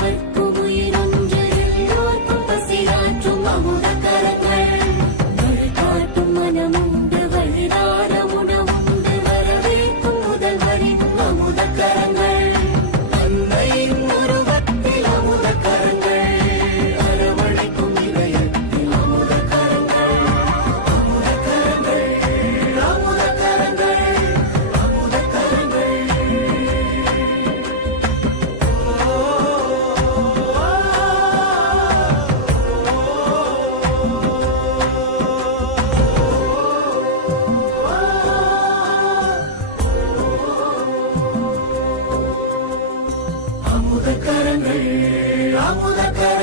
Bye. அமுத கர